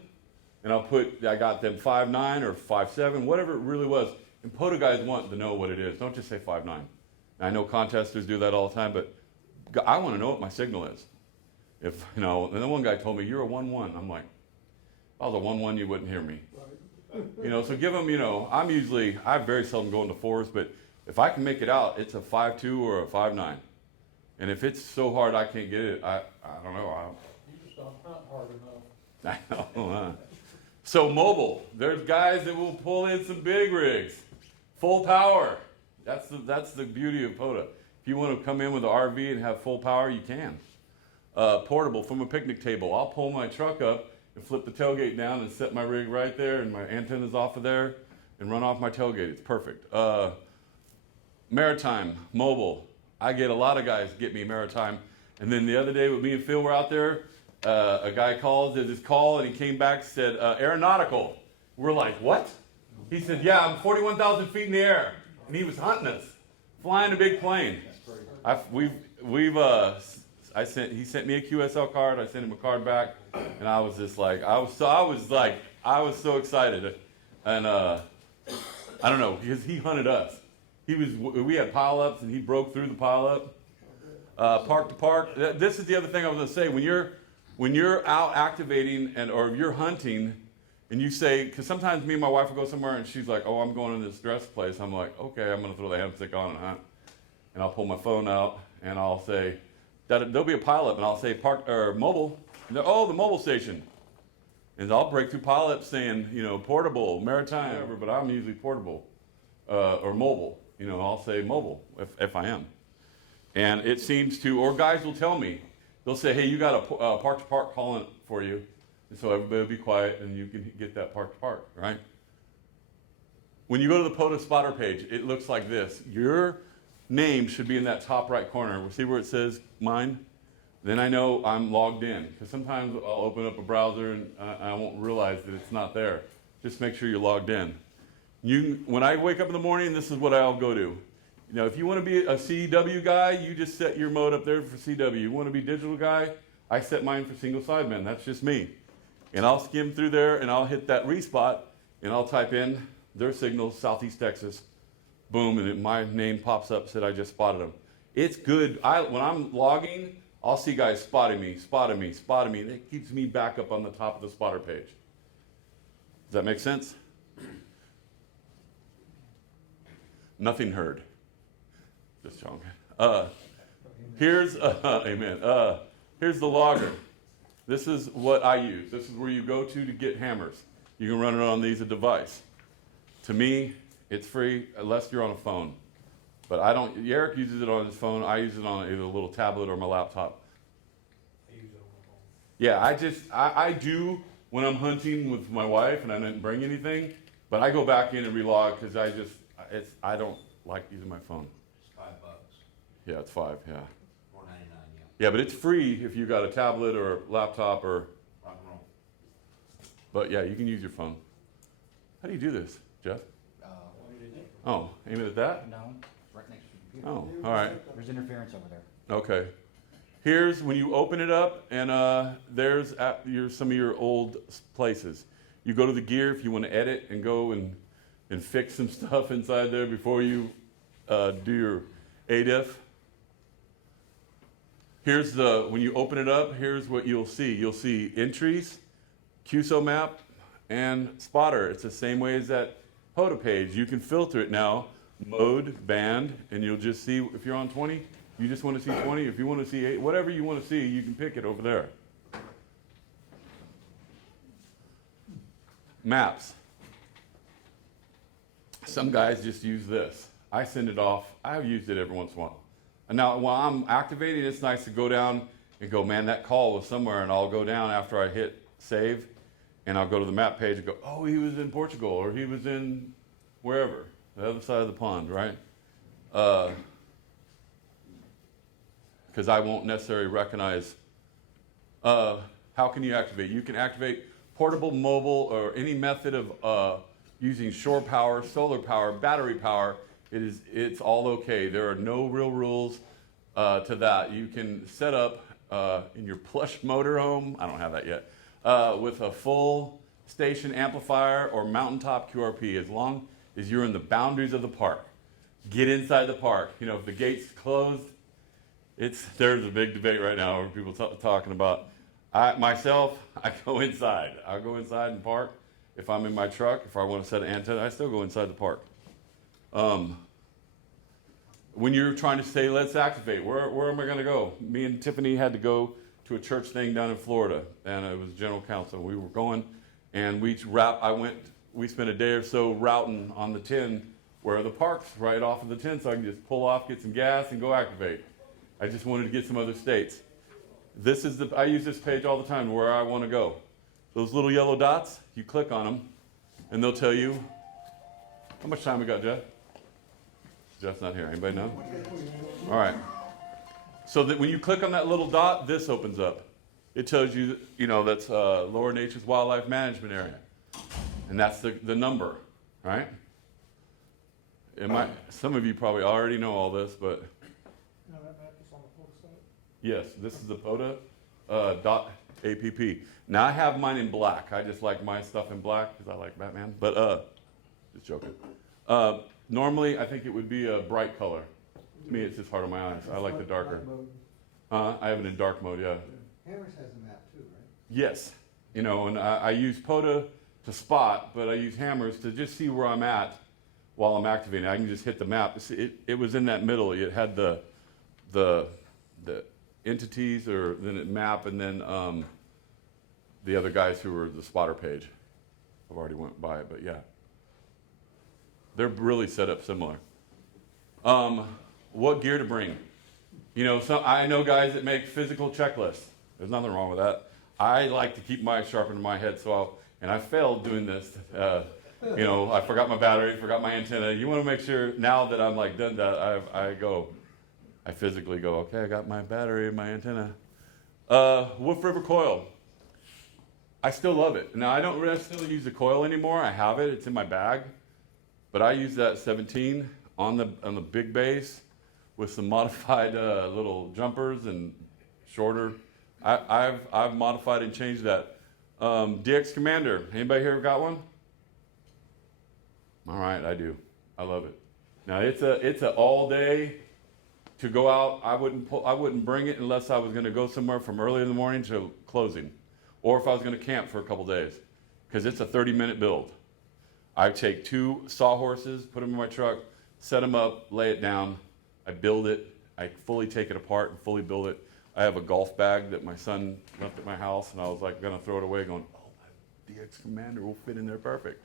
and I got them 5.9 or 5.7, whatever it really was. And POTA guys want to know what it is. Don't just say 5.9. I know contesters do that all the time, but I want to know what my signal is. And then one guy told me, you're a 1-1. I'm like, if I was a 1-1, you wouldn't hear me. So give them, I very seldom go into 4s, but if I can make it out, it's a 5.2 or a 5.9. And if it's so hard I can't get it, I don't know. You just don't hunt hard enough. I know. So mobile, there's guys that will pull in some big rigs, full power. That's the beauty of POTA. If you want to come in with an RV and have full power, you can. Portable from a picnic table. I'll pull my truck up and flip the tailgate down and set my rig right there, and my antenna's off of there, and run off my tailgate. It's perfect. Maritime, mobile. I get a lot of guys get me maritime. And then the other day with me and Phil were out there, a guy did his call, and he came back and said, aeronautical. We're like, what? He said, yeah, I'm 41,000 feet in the air. And he was hunting us, flying a big plane. he sent me a QSL card. I sent him a card back, and I was just like, I was so excited, and I don't know, because he hunted us. We had pileups, and he broke through the pileup. Park to park. This is the other thing I was going to say. When you're out activating or you're hunting, and you say, because sometimes me and my wife will go somewhere, and she's like, "Oh, I'm going to this dress place." I'm like, "Okay, I'm going to throw the hamstick on and hunt." And I'll pull my phone out, and I'll say, there'll be a pileup, and I'll say park or mobile. And oh, the mobile station. And I'll break through pileups saying, portable, maritime, whatever, but I'm usually portable or mobile. I'll say mobile if I am. And it seems to, or guys will tell me, they'll say, "Hey, you got a park to park calling for you." And so everybody will be quiet, and you can get that park to park, right? When you go to the POTA spotter page, it looks like this. Your name should be in that top right corner. See where it says mine? Then I know I'm logged in. Because sometimes I'll open up a browser, and I won't realize that it's not there. Just make sure you're logged in. When I wake up in the morning, this is what I'll go to. If you want to be a CW guy, you just set your mode up there for CW. You want to be digital guy, I set mine for single sideman. That's just me. And I'll skim through there, and I'll hit that respot, and I'll type in their signal, Southeast Texas. Boom, and my name pops up, said I just spotted them. It's good. When I'm logging, I'll see guys spotting me. And it keeps me back up on the top of the spotter page. Does that make sense? Nothing heard. Just joking. Amen. Here's the logger. This is what I use. This is where you go to get hammers. You can run it on these device. To me, it's free unless you're on a phone. But I don't. Eric uses it on his phone. I use it on either a little tablet or my laptop. I use it on my phone. Yeah, I do when I'm hunting with my wife and I didn't bring anything. But I go back in and relog because I don't like using my phone. It's $5. Yeah, it's $5. Yeah. $4.99, Yeah, but it's free if you got a tablet or a laptop or. Rock and roll. But yeah, you can use your phone. How do you do this, Jeff? Oh, aim it at that? No, right next to the computer. Oh, all right. There's interference over there. Okay. Here's when you open it up, and there's some of your old places. You go to the gear if you want to edit and go and fix some stuff inside there before you do your ADIF. When you open it up, here's what you'll see. You'll see entries, QSO map, and spotter. It's the same way as that POTA page. You can filter it now, mode, band, and you'll just see if you're on 20, you just want to see 20. If you want to see 8, whatever you want to see, you can pick it over there. Maps. Some guys just use this. I send it off. I've used it every once in a while. And now while I'm activating, it's nice to go down and go, man, that call was somewhere, and I'll go down after I hit save, and I'll go to the map page and go, oh, he was in Portugal, or he was in wherever, the other side of the pond, right? Because I won't necessarily recognize. How can you activate? You can activate portable, mobile, or any method of using shore power, solar power, battery power. It's all okay. There are no real rules to that. You can set up in your plush motorhome, I don't have that yet, with a full station amplifier or mountaintop QRP, as long as you're in the boundaries of the park. Get inside the park. If the gate's closed, there's a big debate right now where people talking about. I go inside. I'll go inside and park. If I'm in my truck, if I want to set an antenna, I still go inside the park. When you're trying to say, let's activate, where am I going to go? Me and Tiffany had to go to a church thing down in Florida, and it was general council. We were going, and we spent a day or so routing on the 10 where the park's right off of the 10, so I can just pull off, get some gas, and go activate. I just wanted to get some other states. I use this page all the time where I want to go. Those little yellow dots, you click on them, and they'll tell you, how much time we got, Jeff? Jeff's not here. Anybody know? All right. So that when you click on that little dot, this opens up. It tells you, that's Lower Nature's Wildlife Management Area. And that's the number, right? Some of you probably already know all this, but. No, that map is on the full site. Yes, this is the POTA .app. Now I have mine in black. I just like my stuff in black because I like Batman. But just joking. Normally, I think it would be a bright color. To me, it's just hard on my eyes. I like the darker. I have it in dark mode. Yeah. Hammers has a map too, right? Yes. You know, and I use POTA to spot, but I use hammers to just see where I'm at while I'm activating. I can just hit the map. It was in that middle. It had the entities, or then it map, and then the other guys who were the spotter page. I've already went by it, but yeah. They're really set up similar. What gear to bring? You know, I know guys that make physical checklists. There's nothing wrong with that. I like to keep my sharpened in my head, and I failed doing this. You know, I forgot my battery, forgot my antenna. You want to make sure, now that I'm like done that, I physically go, okay, I got my battery and my antenna. Wolf River coil. I still love it. Now, I don't really still use the coil anymore. I have it. It's in my bag. But I use that 17 on the big base with some modified little jumpers and shorter. I've modified and changed that. DX Commander. Anybody here got one? All right, I do. I love it. Now it's a all day to go out. I wouldn't bring it unless I was going to go somewhere from early in the morning to closing, or if I was going to camp for a couple days, because it's a 30-minute build. I take 2 sawhorses, put them in my truck, set them up, lay it down. I build it. I fully take it apart and fully build it. I have a golf bag that my son left at my house, and I was like going to throw it away, going, oh, my DX Commander will fit in there perfect.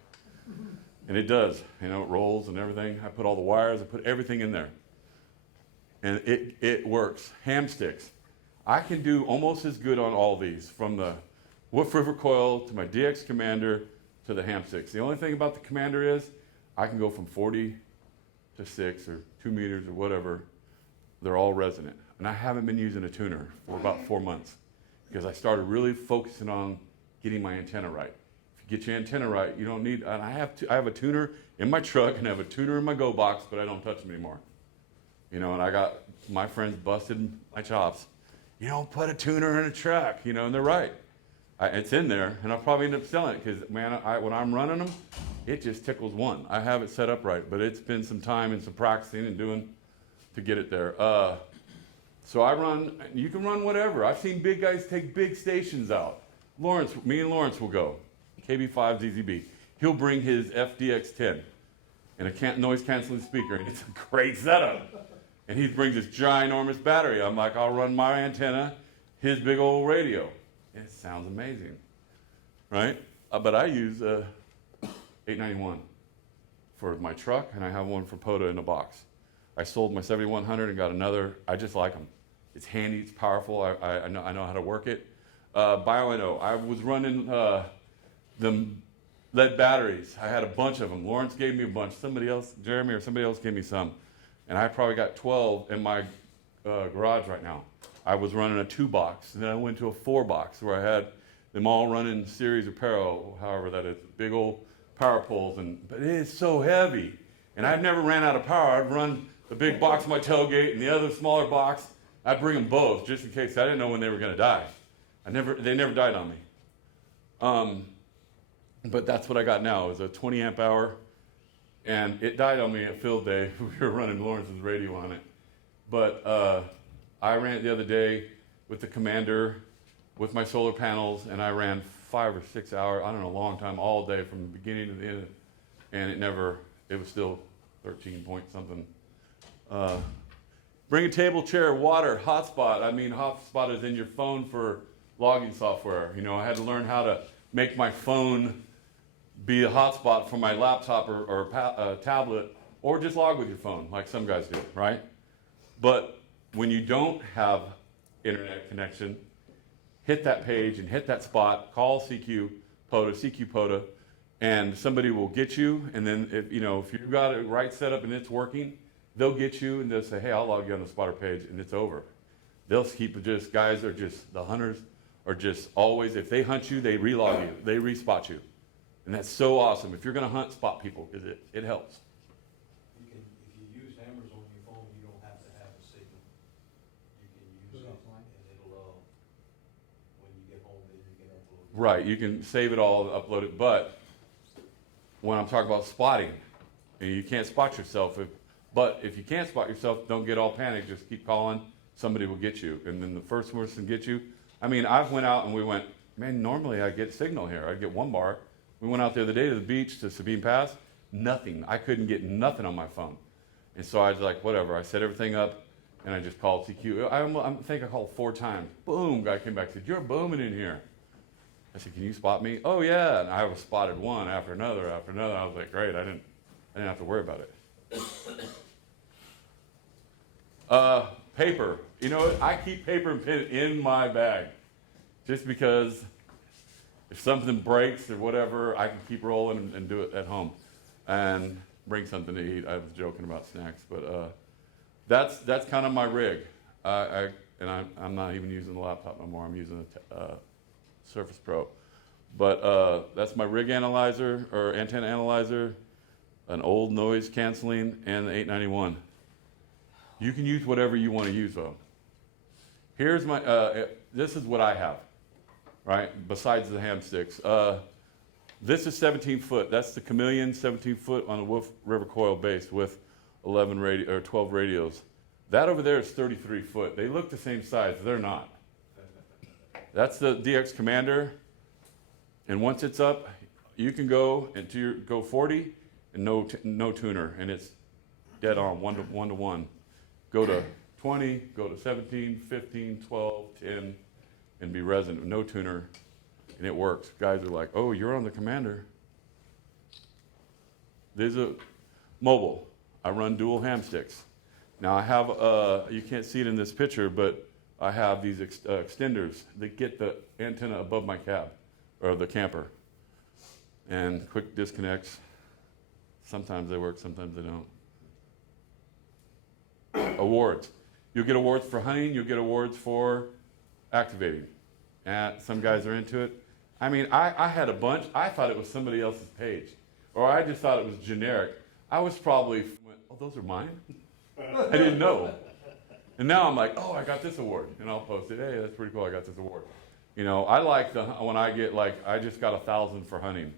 And it does. You know, it rolls and everything. I put all the wires, I put everything in there. And it works. Ham sticks. I can do almost as good on all these, from the Wolf River coil to my DX Commander to the ham sticks. The only thing about the Commander is I can go from 40 to 6 or 2 meters or whatever. They're all resonant. And I haven't been using a tuner for about 4 months because I started really focusing on getting my antenna right. If you get your antenna right, you don't need, and I have a tuner in my truck and I have a tuner in my go box, but I don't touch them anymore. You know, and I got my friends busted my chops. You don't put a tuner in a truck, you know, and they're right. It's in there, and I'll probably end up selling it because, man, when I'm running them, it just tickles one. I have it set up right, but it's been some time and some practicing and doing to get it there. So I run, you can run whatever. I've seen big guys take big stations out. Me and Lawrence will go, KB5 ZZB. He'll bring his FDX10 and a noise canceling speaker, and it's a great setup. And he brings this ginormous battery. I'm like, I'll run my antenna, his big old radio. It sounds amazing, right? But I use 891 for my truck, and I have one for POTA in a box. I sold my 7100 and got another. I just like them. It's handy, it's powerful. I know how to work it. Baugh, I was running the lead batteries. I had a bunch of them. Lawrence gave me a bunch. Somebody else, Jeremy or somebody else gave me some. And I probably got 12 in my garage right now. I was running a 2-box, and then I went to a 4-box where I had them all running series or parallel, however that is, big old power poles. But it is so heavy. And I've never ran out of power. I'd run the big box on my tailgate and the other smaller box. I'd bring them both just in case. I didn't know when they were going to die. They never died on me. But that's what I got now, is a 20 amp hour. And it died on me at field day. We were running Lawrence's radio on it. But I ran it the other day with the Commander, with my solar panels, and I ran 5 or 6 hours, I don't know, a long time, all day from the beginning to the end. And it was still 13 point something. Bring a table, chair, water, hotspot. I mean, hotspot is in your phone for logging software. You know, I had to learn how to make my phone be a hotspot for my laptop or tablet, or just log with your phone, like some guys do, right? But when you don't have internet connection, hit that page and hit that spot, call CQ POTA, and somebody will get you. And then if you've got it right set up and it's working, they'll get you and they'll say, hey, I'll log you on the spotter page, and it's over. They'll keep it. Just guys are just, the hunters are just always, if they hunt you, they relog you, they respot you. And that's so awesome. If you're going to hunt, spot people, because it helps. If you use hammers on your phone, you don't have to have a signal. You can use it Right, you can save it all, upload it, but when I'm talking about spotting, and you can't spot yourself, but if you can't spot yourself, don't get all panicked, just keep calling, somebody will get you. And then the first person get you, I mean, I've went out and we went, man, normally I get signal here, I get 1 bar. We went out the other day to the beach, to Sabine Pass, nothing. I couldn't get nothing on my phone. And so I was like, whatever, I set everything up, and I just called CQ. I think I called 4 times. Boom, guy came back and said, you're booming in here. I said, can you spot me? Oh yeah, and I was spotted one after another after another. I was like, great, I didn't have to worry about it. Paper. You know what? I keep paper and pen in my bag, just because if something breaks or whatever, I can keep rolling and do it at home, and bring something to eat. I was joking about snacks, but that's kind of my rig. I'm not even using the laptop no more. I'm using a Surface Pro. But that's my rig analyzer, or antenna analyzer, an old noise canceling, and the 891. You can use whatever you want to use though. Here's my, this is what I have, right? Besides the ham sticks. This is 17 foot. That's the Chameleon 17 foot on a Wolf River coil base with 12 radios. That over there is 33 foot. They look the same size. They're not. That's the DX Commander, and once it's up, you can go go 40 and no tuner, and it's dead on, one to one. Go to 20, go to 17, 15, 12, 10, and be resonant, no tuner, and it works. Guys are like, oh, you're on the Commander. There's a mobile. I run dual ham sticks. Now I have, you can't see it in this picture, but I have these extenders that get the antenna above my cab, or the camper. And quick disconnects. Sometimes they work, sometimes they don't. Awards. You'll get awards for hunting, you'll get awards for activating. And some guys are into it. I mean, I had a bunch. I thought it was somebody else's page. Or I just thought it was generic. I was probably, oh, those are mine? I didn't know. And now I'm like, oh, I got this award. And I'll post it. Hey, that's pretty cool, I got this award. You know, I like when I get like, I just got 1,000 for hunting.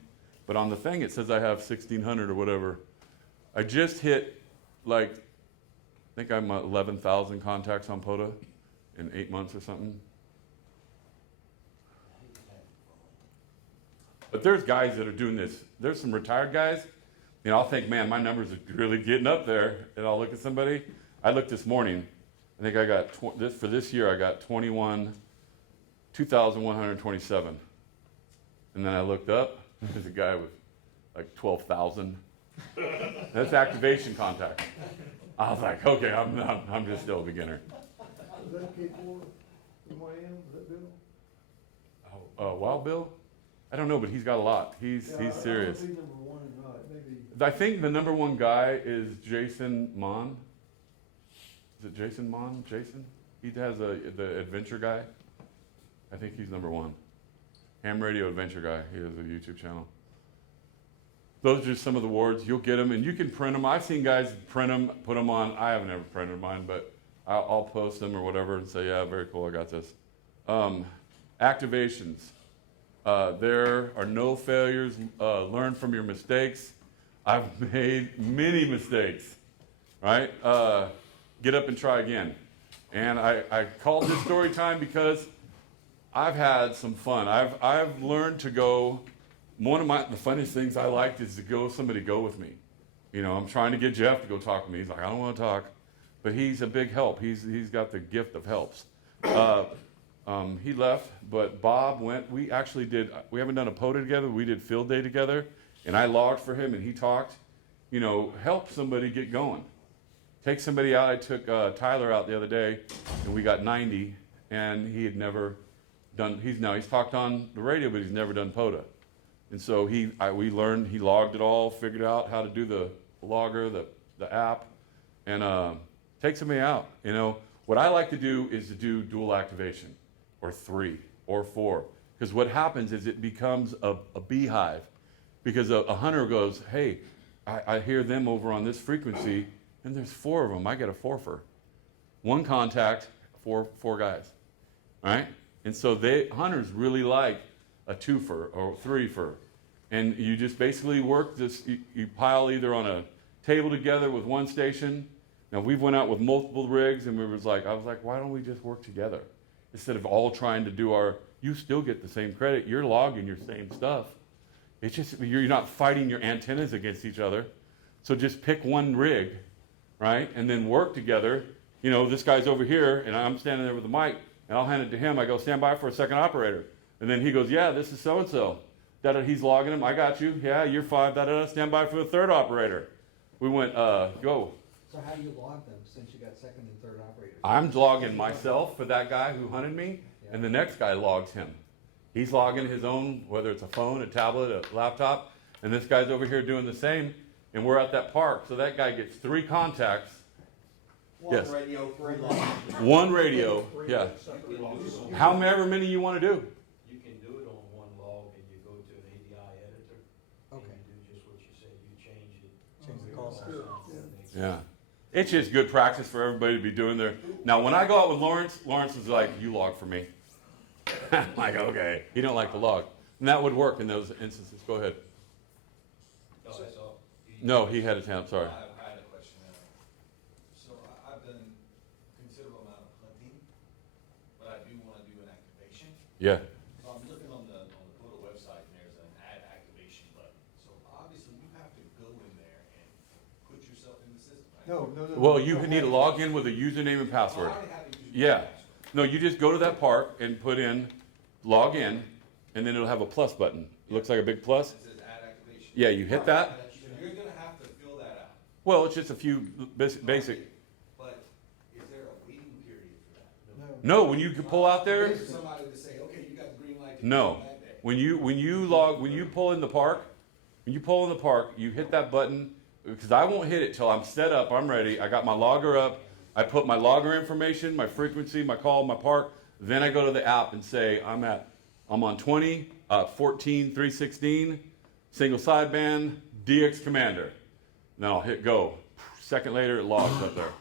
But on the thing, it says I have 1,600 or whatever. I just hit like, I think I'm 11,000 contacts on POTA in 8 months or something. But there's guys that are doing this. There's some retired guys. You know, I'll think, man, my numbers are really getting up there. And I'll look at somebody. I looked this morning. I think I got, for this year, I got 2,127. And then I looked up. There's a guy with like 12,000. That's activation contact. I was like, okay, I'm just still a beginner. Is that K4 from YM? Is that Bill? Wild Bill? I don't know, but he's got a lot. He's serious. I don't think number one or not. Maybe. I think the number one guy is Jason Mon. Is it Jason Mon? Jason? He has the adventure guy. I think he's number one. Ham Radio Adventure Guy. He has a YouTube channel. Those are just some of the awards. You'll get them, and you can print them. I've seen guys print them, put them on. I haven't ever printed mine, but I'll post them or whatever and say, yeah, very cool, I got this. Activations. There are no failures. Learn from your mistakes. I've made many mistakes, right? Get up and try again. And I called this story time because I've had some fun. I've learned to go. One of the funniest things I liked is to somebody go with me. You know, I'm trying to get Jeff to go talk to me. He's like, I don't want to talk. But he's a big help. He's got the gift of helps. He left, but Bob went. We haven't done a POTA together. We did field day together. And I logged for him and he talked. You know, help somebody get going. Take somebody out. I took Tyler out the other day and we got 90, and he had never done, he's talked on the radio, but he's never done POTA. And so we learned, he logged it all, figured out how to do the logger, the app, and take somebody out. You know, what I like to do is to do dual activation, or 3, or 4. Because what happens is it becomes a beehive. Because a hunter goes, hey, I hear them over on this frequency, and there's 4 of them. I get a forfer. 1 contact, 4 guys, right? And so hunters really like a twofer or threefer. And you just basically work this, you pile either on a table together with one station. Now we've went out with multiple rigs and I was like, why don't we just work together? Instead of all trying to do you still get the same credit, you're logging your same stuff. It's just, you're not fighting your antennas against each other. So just pick one rig, right? And then work together. You know, this guy's over here and I'm standing there with the mic and I'll hand it to him. I go, stand by for a second operator. And then he goes, yeah, this is so-and-so. He's logging him. I got you. Yeah, you're 5. Stand by for the third operator. We went, go. So how do you log them since you got second and third operators? I'm logging myself for that guy who hunted me, and the next guy logs him. He's logging his own, whether it's a phone, a tablet, a laptop, and this guy's over here doing the same, and we're at that park. So that guy gets 3 contacts. One radio, 3 logs. One radio, yeah. However many you want to do. You can do it on one log and you go to an ADI editor. Okay. And you do just what you said, you change it. Change the call sign. Yeah. It's just good practice for everybody to be doing there. Now, when I go out with Lawrence is like, you log for me. I'm like, okay. He don't like the log. And that would work in those instances. Go ahead. No, that's all. No, he had his hand up. Sorry. I had a question. So I've done a considerable amount of hunting, but I do want to do an activation. Yeah. So I'm looking on the POTA website and there's an add activation button. So obviously you have to go in there and put yourself in the system, right? No. Well, you need to log in with a username and password. I already have a username and Yeah. password. No, you just go to that park and put in, log in, and then it'll have a plus button. It looks like a big plus. It says add activation. Yeah, you hit that. So you're gonna have to fill that out. Well, it's just a few basic. But is there a waiting period for that? No, when you can pull out there. Wait for somebody to say, okay, you got the green light to No. go that day. When you pull in the park, you hit that button, because I won't hit it till I'm set up, I'm ready, I got my logger up, I put my logger information, my frequency, my call, my park, then I go to the app and say, I'm on 20, 14, 316, single sideband, DX Commander. Then I'll hit go. Second later, it logs up there.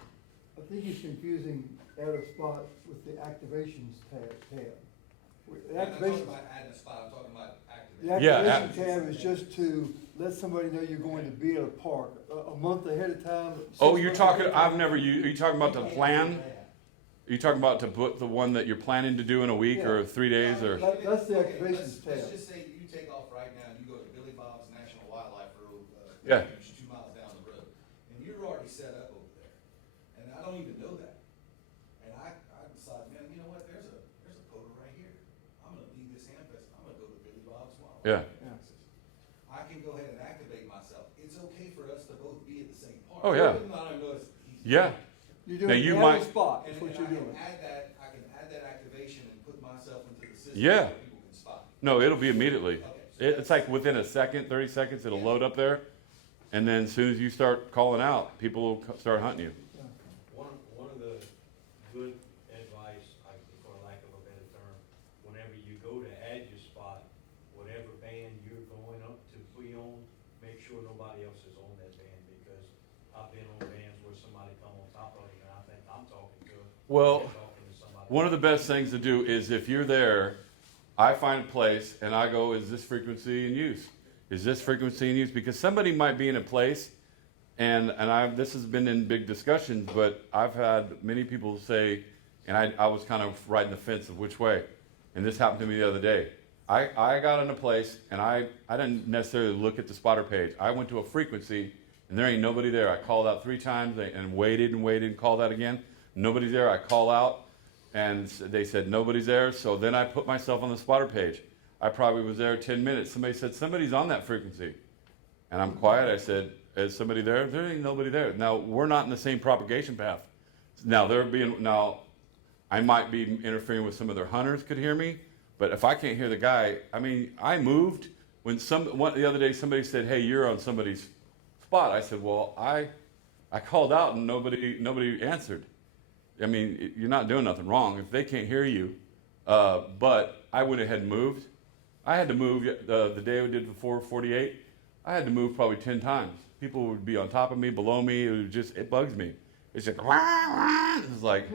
I think he's confusing add a spot with the activations tab. The I'm not talking activations, about adding a spot, I'm talking about the activation. Yeah, activation tab is just to let somebody know you're going to be at a park a month ahead of time. Oh, 6 you're months talking, ahead of I've time. never used, are you talking about the plan? Are you talking about to put the one that you're planning to do in a week or 3 days or? That's the Okay, activations let's tab. just say you take off right now, you go to Billy Bob's National Wildlife Road, Yeah. 2 miles down the road, and you're already set up over there, and I don't even know that. And I decide, man, you know what, there's a POTA right here. I'm gonna leave this Hamfest, I'm gonna go to Billy Bob's Yeah. Wildlife. I can go ahead and activate myself. It's okay for us to both be at the same park. Oh, yeah. Even though I know it's easy. Yeah. You're Now, doing you add might- a spot, And that's what I you're can doing. add that activation and put myself into the system. Yeah. So people can spot me. No, it'll be immediately. Okay, so It's like within a second, 30 seconds, it'll load up there. And then as soon as you start calling out, people will start hunting you. One of the good advice, for lack of a better term, whenever you go to add your spot, whatever band you're going up to be on, make sure nobody else is on that band, because I've been on bands where somebody come on top of you and I think I'm talking to them. Well, they're talking to somebody one of the else. best things to do is if you're there, I find a place and I go, is this frequency in use? Is this frequency in use? Because somebody might be in a place, and this has been in big discussions, but I've had many people say, and I was kind of riding the fence of which way. And this happened to me the other day. I got in a place and I didn't necessarily look at the spotter page. I went to a frequency and there ain't nobody there. I called out 3 times and waited and called out again. Nobody's there. I call out and they said nobody's there. So then I put myself on the spotter page. I probably was there 10 minutes. Somebody said, somebody's on that frequency. And I'm quiet. I said, is somebody there? There ain't nobody there. Now, we're not in the same propagation path. Now, I might be interfering with some of their hunters could hear me, but if I can't hear the guy, I mean, I moved. The other day somebody said, hey, you're on somebody's spot. I said, well, I called out and nobody answered. I mean, you're not doing nothing wrong if they can't hear you. But I went ahead and moved. I had to move the day we did the 448. I had to move probably 10 times. People would be on top of me, below me. It bugs me. It's just, it's like,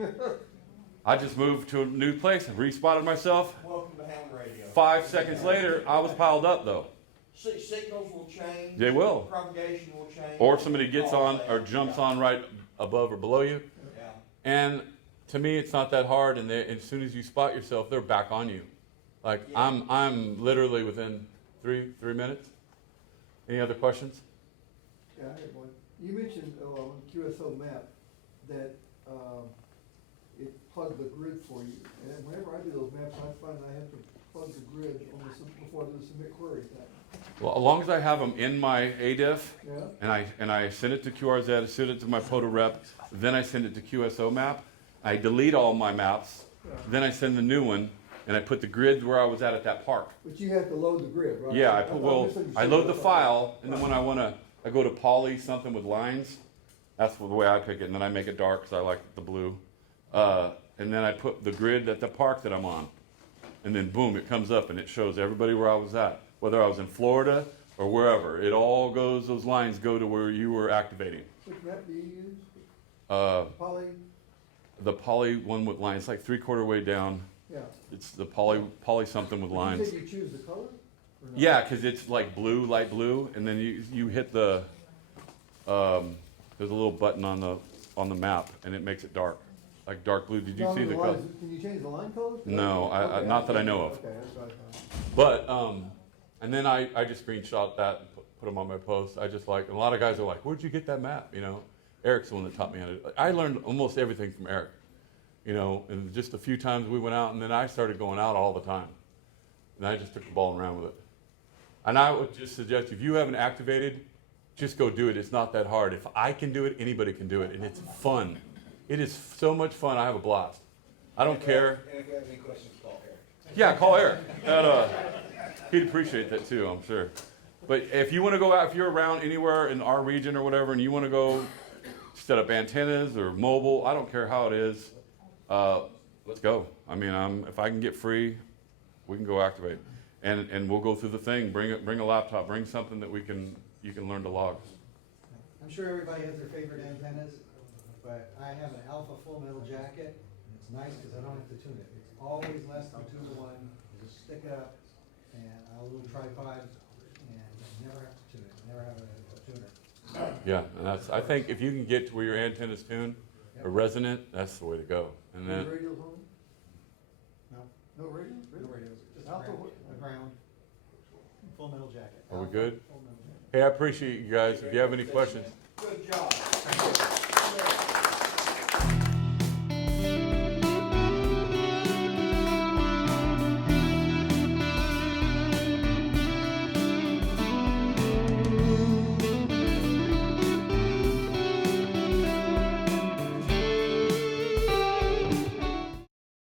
I just moved to a new place and respotted myself. Welcome to Ham Radio. 5 seconds later, I was piled up though. Signals will change. They will. Propagation will change. Or somebody gets on or jumps on right above or below you. Yeah. And to me, it's not that hard. And as soon as you spot yourself, they're back on you. Like I'm literally within three minutes. Any other questions? Yeah, I had one. You mentioned on QSO map that it plugged the grid for you. And whenever I do those maps, I find I have to plug the grid on before I do the submit query thing. Well, as long as I have them in my ADIF, Yeah. and I send it to QRZ, I send it to my POTA rep, then I send it to QSO map. I delete all my maps, then I send the new one, and I put the grid where I was at that park. But you have to load the grid, right? Yeah, I load the file, and then when I go to poly something with lines. That's the way I pick it, and then I make it dark because I like the blue. And then I put the grid at the park that I'm on. And then boom, it comes up and it shows everybody where I was at. Whether I was in Florida or wherever. It all goes, those lines go to where you were activating. Which map do you use? Poly? The poly one with lines, it's like 3/4 way down. Yeah. It's the poly something with lines. You said you choose the color? Or not? Yeah, because it's like blue, light blue, and then you hit the, there's a little button on the map, and it makes it dark, like dark blue. Did you see the color? Can you change the line color? No, Okay, not that I know of. Okay, that's what I thought. But and then I just screenshot that and put them on my post. I just like, and a lot of guys are like, "Where'd you get that map?" You know, Eric's the one that taught me how to. I learned almost everything from Eric. You know, and just a few times we went out, and then I started going out all the time, and I just took the ball and ran with it. And I would just suggest if you haven't activated, just go do it. It's not that hard. If I can do it, anybody can do it, and it's fun. It is so much fun. I have a blast. I don't care. And if you have any questions, call Eric. Yeah, call Eric. He'd appreciate that too, I'm sure. But if you want to go out, if you're around anywhere in our region or whatever, and you want to go set up antennas or mobile, I don't care how it is. Let's go. I mean, if I can get free, we can go activate, and we'll go through the thing. Bring a laptop. Bring something that you can learn to log. I'm sure everybody has their favorite antennas, but I have an Alpha full metal jacket. And it's nice because I don't have to tune it. It's always less than 2 to 1. I just stick it up and a little tripod, and I never have to tune it. I never have a tuner. Yeah, and I think if you can get to where your antenna's tuned or resonant, that's the way to go. And No then radios on? No, No radios? no radios, just Alpha a ground, full metal jacket. are we good? Full metal jacket. Hey, I appreciate you guys. If you have any questions. Good job.